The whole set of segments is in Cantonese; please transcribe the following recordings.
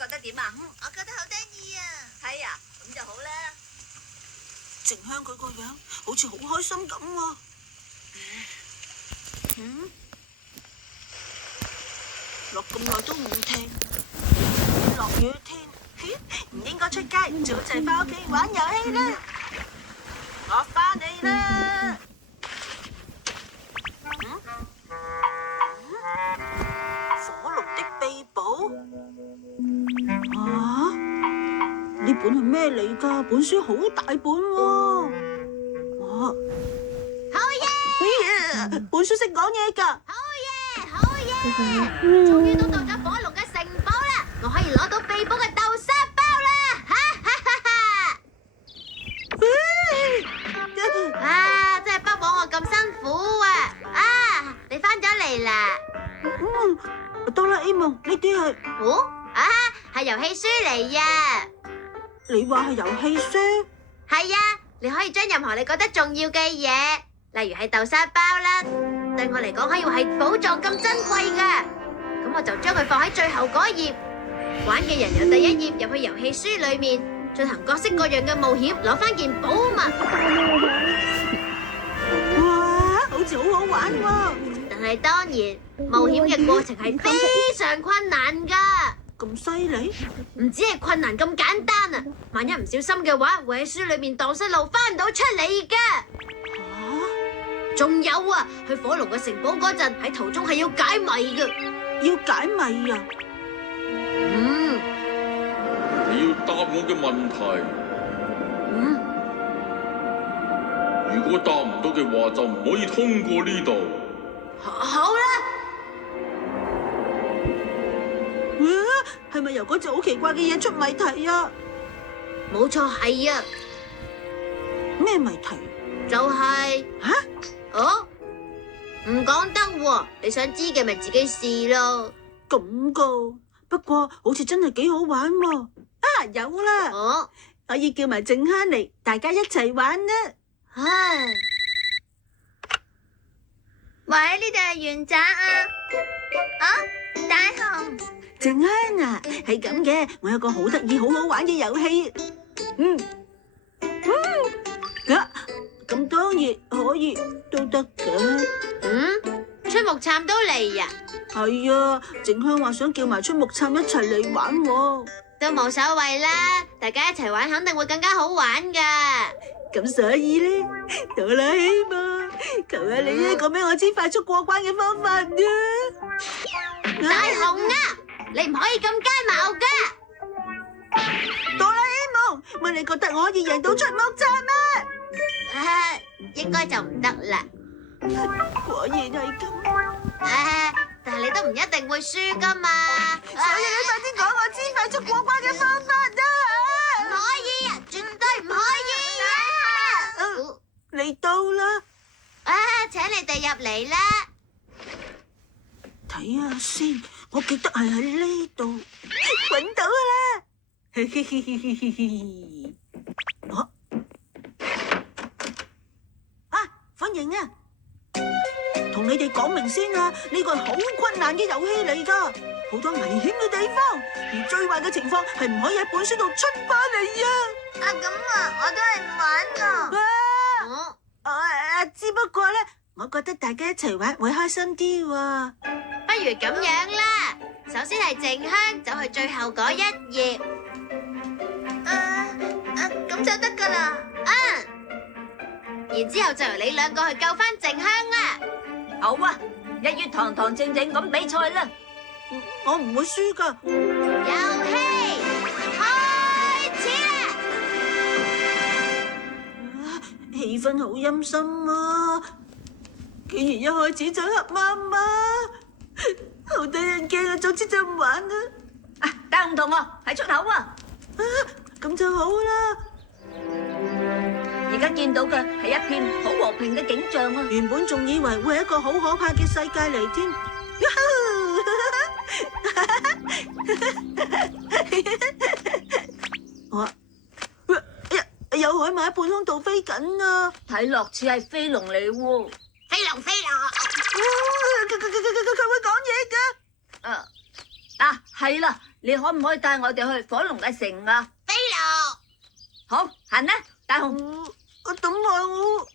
覺得點啊？我覺得好得意啊！係啊，咁就好啦。靜香佢個樣好似好開心咁喎。落咁耐都唔停，落雨天，唔應該出街，早就係翻屋企玩遊戲啦。我翻嚟啦。火龍的秘寶啊！呢本係咩嚟㗎？本書好大本喎。哇！好嘢！本書識講嘢㗎。好嘢！好嘢！終於都到咗火龍嘅城堡啦！我可以攞到秘寶嘅豆沙包啦！哈哈哈哈！啊，真係不枉我咁辛苦啊！啊，你翻咗嚟啦？哆啦 A 夢，呢啲係哦，啊，係遊戲書嚟呀！你話係遊戲書？係呀，你可以將任何你覺得重要嘅嘢，例如係豆沙包啦，對我嚟講可以話係寶藏咁珍貴噶。咁我就將佢放喺最後嗰頁，玩嘅人由第一頁入去遊戲書裏面，進行各式各樣嘅冒險，攞翻件寶物。哇，好似好好玩喎！但係當然，冒險嘅過程係非常困難噶。咁犀利？唔止係困難咁簡單啊！萬一唔小心嘅話，會喺書裏面蕩失路，翻唔到出嚟噶。仲有啊，去火龍嘅城堡嗰陣，喺途中係要解謎嘅。要解謎啊？你要答我嘅問題。如果答唔到嘅話，就唔可以通過呢度。好啦。係咪由嗰隻好奇怪嘅嘢出謎題啊？冇錯，係啊。咩謎題？就係哦，唔講得喎。你想知嘅咪自己試咯。咁噶？不過好似真係幾好玩喎。啊，有啦！哦，可以叫埋靜香嚟，大家一齊玩啦。唉，喂，呢度係元宅啊。啊，大雄。靜香啊，係咁嘅，我有個好得意、好好玩嘅遊戲。咁當然可以都得嘅。出木杉都嚟呀？係啊，靜香話想叫埋出木杉一齊嚟玩喎。都冇所謂啦，大家一齊玩肯定會更加好玩噶。咁所以咧，哆啦 A 夢，求下你咧講俾我知快速過關嘅方法啊！大雄啊！你唔可以咁奸謀噶！哆啦 A 夢，問你覺得我可以贏到出木杉咩？應該就唔得啦。果然係咁。但係你都唔一定會輸噶嘛。所以你快啲講我知快速過關嘅方法啊！唔可以啊，絕對唔可以啊！你到啦。請你哋入嚟啦。睇下先，我記得係喺呢度，搵到啦！歡迎啊！同你哋講明先啊，呢個係好困難嘅遊戲嚟噶，好多危險嘅地方，而最壞嘅情況係唔可以喺本書度出翻嚟啊！咁我都係唔玩咯。只不過咧，我覺得大家一齊玩會開心啲喎。不如咁樣啦，首先係靜香走去最後嗰一頁。咁就得噶啦。然之後就由你兩個去救翻靜香啦。好啊，一於堂堂正正咁比賽啦。我唔會輸噶。遊戲開始啦！氣氛好陰森啊！竟然一開始就黑麻麻，好得人驚啊！總之就唔玩啦。大雄同學喺出口啊！咁就好啦。而家見到嘅係一片好和平嘅景象啊！原本仲以為會係一個好可怕嘅世界嚟添。有海馬喺半空度飛緊啊！睇落似係飛龍嚟喎。飛龍飛龍！佢會講嘢㗎。係啦，你可唔可以帶我哋去火龍嘅城啊？飛羅，好，行啦，大雄。等下我。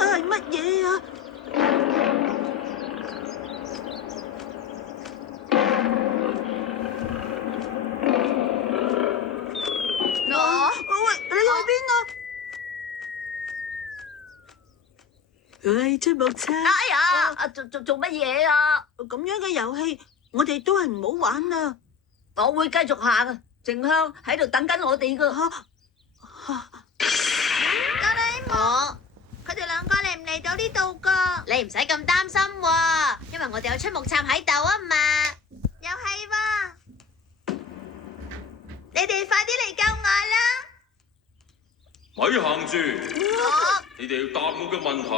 係乜嘢啊？喂，你去邊啊？喂，出木叉。哎呀，做乜嘢啊？咁樣嘅遊戲，我哋都係唔好玩啦。我會繼續行啊，靜香喺度等緊我哋噶。佢哋兩個嚟唔嚟到呢度噶？你唔使咁擔心喎，因為我哋有出木杉喺度啊嘛。又係喎，你哋快啲嚟救我啦！咪行住！你哋要答我嘅問題，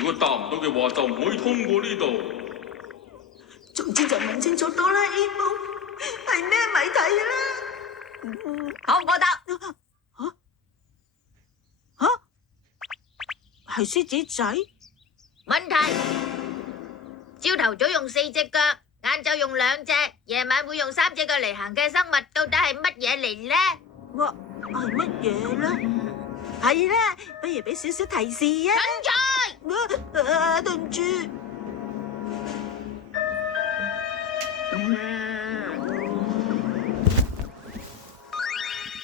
如果答唔到嘅話，就唔可以通過呢度。總之就問清楚哆啦 A 夢係咩謎題啦。好，我答。係獅子仔？問題：朝頭早用4隻腳，晏晝用2隻，夜晚會用3隻腳嚟行嘅生物，到底係乜嘢嚟呢？哇，係乜嘢咧？係啦，不如俾少少提示啊！對唔住。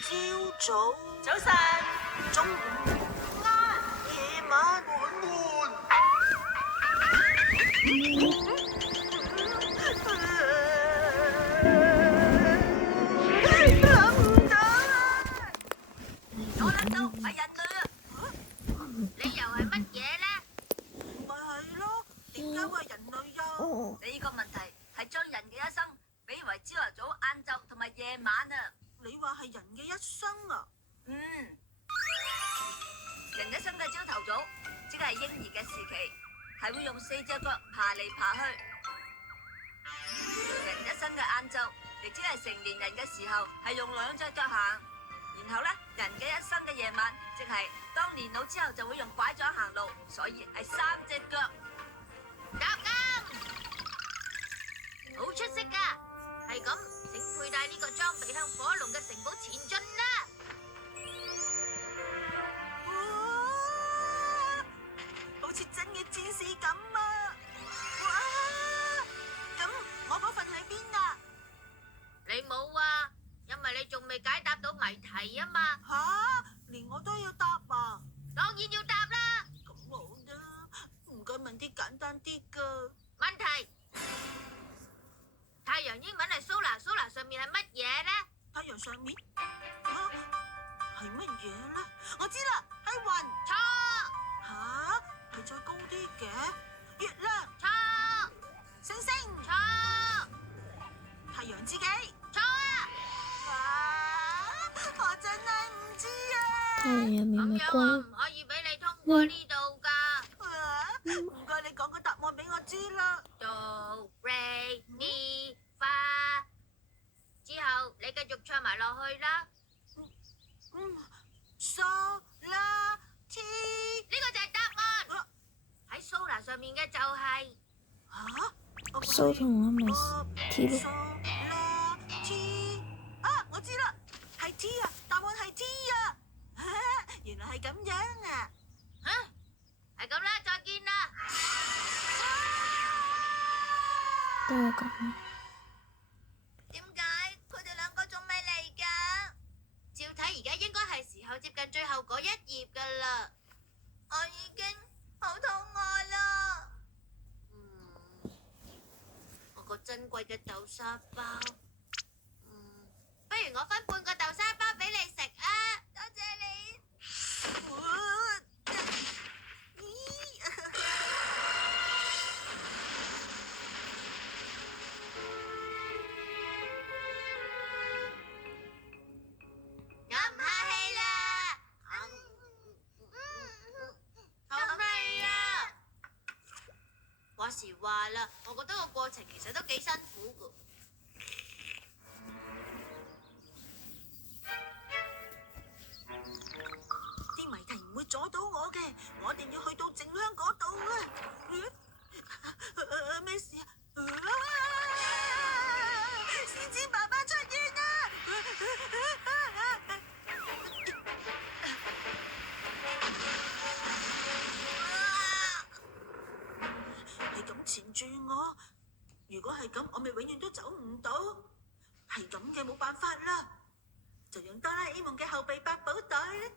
朝早、早晨、中午、夜晚、我諗到係人類啊！理由係乜嘢呢？咪係咯？點解會係人類啊？你呢個問題係將人嘅一生比為朝頭早、晏晝同埋夜晚啊！你話係人嘅一生啊？人一生嘅朝頭早，即係嬰兒嘅時期，係會用4隻腳爬嚟爬去；人一生嘅晏晝，亦即係成年人嘅時候，係用2隻腳行。然後咧，人嘅一生嘅夜晚，即係當年老之後就會用拐杖行路，所以係3隻腳。答啱，好出色噶！係咁，請佩戴呢個裝備向火龍嘅城堡前進啦！好似真嘅戰士咁啊！哇！咁我嗰份喺邊啊？你冇啊，因為你仲未解答到謎題啊嘛。吓，連我都要答啊？當然要答啦。咁好啦，唔該問啲簡單啲噶。問題：太陽英文係 solar，solar 上面係乜嘢呢？太陽上面係乜嘢咧？我知啦，係雲。錯。吓，係再高啲嘅月亮。錯。星星。錯。太陽自己。錯啊！我真係唔知啊！太陽入面咁咪樣我唔可以俾你通過呢度噶。唔該，你講個答案俾我知啦。Do re mi fa， 之後你繼續唱埋落去啦。So la ti， 呢個就係答案。喺 solar 上面嘅就係蘇同我咪 T 咯。 So la ti， 我知啦，係 T 啊，答案係 T 啊。原來係咁樣啊！係咁啦，再見啦。都係咁。點解佢哋兩個仲未嚟噶？照睇而家應該係時候接近最後嗰一頁噶啦。我已經好肚餓啦。我個珍貴嘅豆沙包。不如我分半個豆沙包俾你食啊！多謝你。我唔客氣啦。好味啊！話時話啦，我覺得個過程其實都幾辛苦噶。啲謎題唔會阻到我嘅，我一定要去到靜香嗰度啊！咩事啊？獅子爸爸出現啦！係咁纏住我，如果係咁，我咪永遠都走唔到。係咁嘅，冇辦法啦，就用哆啦 A 夢嘅後備百寶袋啦。